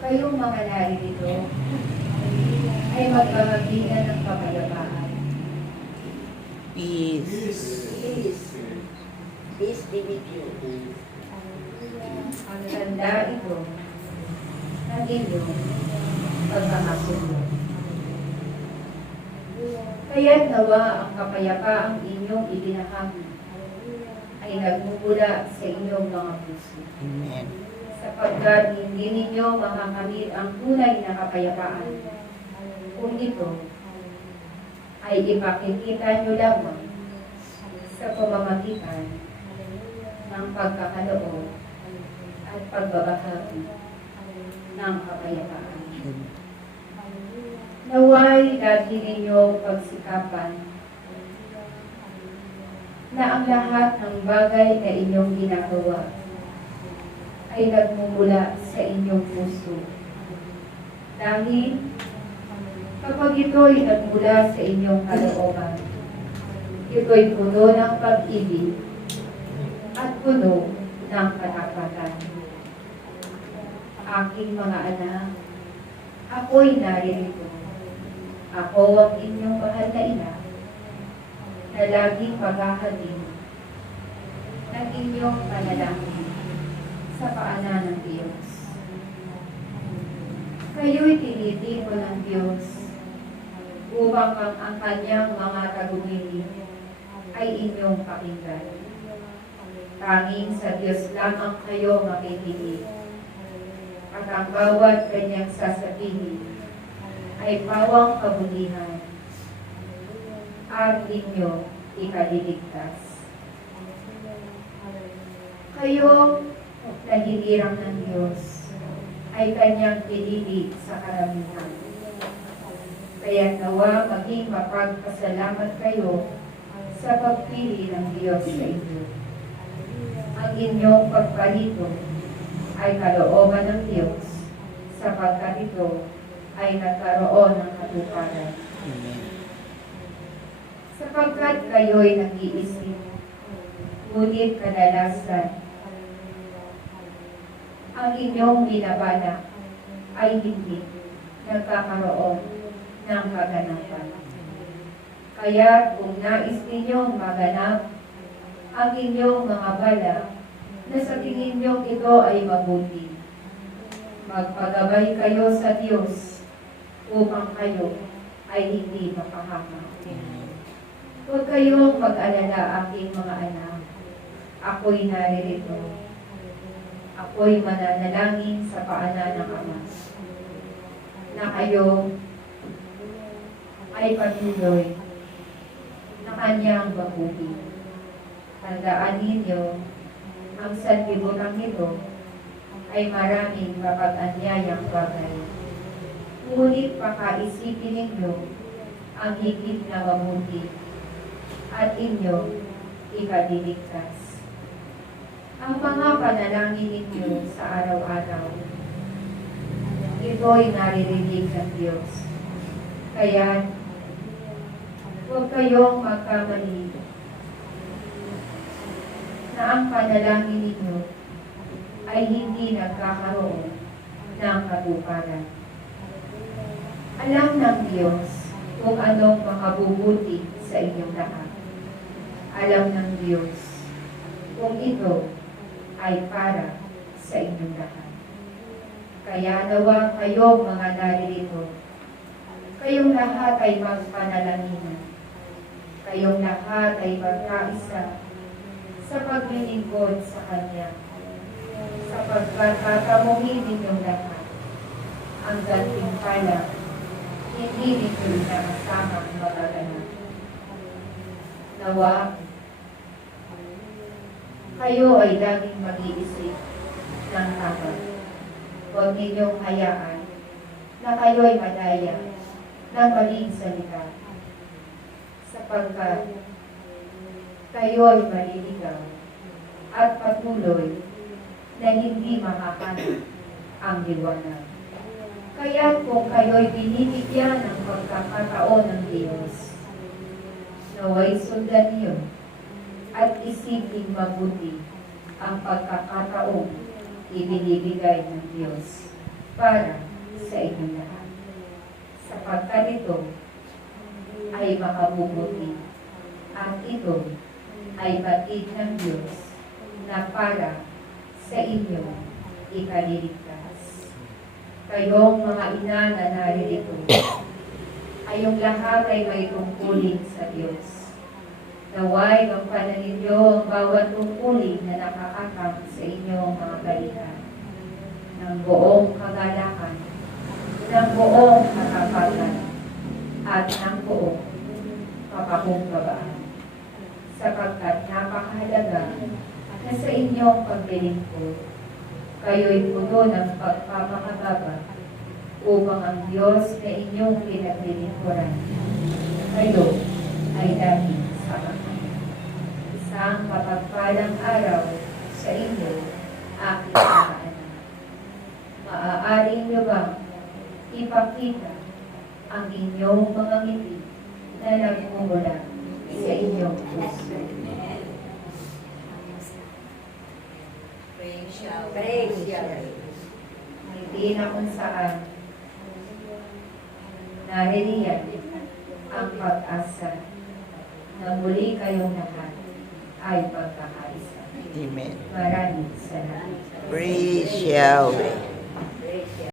kayong mga naririto ay magkakabigan ng kapayapaan. Peace. Peace. Peace be with you. Ang tanda ito ng inyong pagkakasundo. Kaya't nawa ang kapayapaang inyong ibinahagi ay nagmumula sa inyong mga puso. Amen. Sapagkat hindi ninyo makakamit ang tunay na kapayapaan. Kung ito ay ipakikita nyo lamang sa pamamagitan ng pagkakaloob at pagbabahagi ng kapayapaan. Naway lagi ninyo pagsikapan na ang lahat ng bagay na inyong ginagawa ay nagmumula sa inyong puso. Dahil kapag ito'y nagmula sa inyong kalooban, ito'y puno ng pag-ibig at puno ng katapatan. Aking mga anak, ako'y naririto. Ako ang inyong mahal na ina na laging maghahalin ng inyong panalangin sa paanan ng Diyos. Kayo'y tinitiko ng Diyos upang ang, ang kanyang mga tagumpili ay inyong pakinggan. Tanging sa Diyos lamang kayo makikinig at ang bawat kanyang sasabihin ay pawang kabulihan at inyo ikaliligtas. Kayo na hinirang ng Diyos ay kanyang pinili sa karamihan. Kaya nawa maging mapagpasalamat kayo sa pagpili ng Diyos sa inyo. Ang inyong pagpalito ay kalooban ng Diyos sapagkat ito ay nagkaroon ng katuparan. Sapagkat kayo'y nag-iisip, ngunit kadalasan ang inyong binabana ay hindi nagkakaroon ng kaganapan. Kaya kung nais ninyong maganap ang inyong mga bala na sa tingin niyo ito ay mabuti, magpagabay kayo sa Diyos upang kayo ay hindi mapahamak. Huwag kayong mag-alala aking mga anak. Ako'y naririto. Ako'y mananalangin sa paanan ng Ama. Na kayo ay patuloy na kanyang bakuti. Tandaan ninyo, ang sanlibutan nito ay maraming mapag-anyayang bagay. Ngunit pakaisipin ninyo ang higit na mabuti at inyo ikadiligtas. Ang mga panalangin ninyo sa araw-araw, ito'y naririnig ng Diyos. Kaya, huwag kayong magkamali na ang panalangin ninyo ay hindi nagkakaroon ng katuparan. Alam ng Diyos kung anong makabubuti sa inyong lahat. Alam ng Diyos kung ito ay para sa inyong lahat. Kaya nawa kayong mga naririto, kayong lahat ay magpanalanginan. Kayong lahat ay magkaisa sa paglilingkod sa Kanya. Sapagkat tatamuhin ninyong lahat ang gantimpala hindi ninyo nakasama ang magaganap. Nawa, kayo ay laging mag-iisip ng tama. Huwag ninyong hayaan na kayo ay madaya ng maling salita. Sapagkat kayo ay maliligaw at patuloy na hindi makakanap ang liwanag. Kaya kung kayo'y binibigyan ng pagkakataon ng Diyos, naway sundan niyo at isipin mabuti ang pagkakataong ibinibigay ng Diyos para sa inyo lahat. Sapagkat ito ay makabubuti at ito ay batid ng Diyos na para sa inyo ikaliligtas. Kayong mga ina na naririto, kayong lahat ay may tungkulin sa Diyos. Naway magpanan ninyo ang bawat tungkulin na nakakakam sa inyong mga balikan ng buong kagalakan, ng buong katapatan, at ng buong kapakumbabaan. Sapagkat napakahalaga na sa inyong paglilingkod, kayo'y puno ng pagpapakababa upang ang Diyos na inyong pinaglilingkuran, kayo ay Kanya. Isang kapagpalang araw sa inyo, aking anak. Maaari niyo bang ipakita ang inyong mga ngiti na nagmumula sa inyong puso? Praise Yahweh. Ngiti na kung saan naririyan ang pag-asa na muli kayong lahat ay pagkakaisa. Amen. Maraming salamat. Praise Yahweh.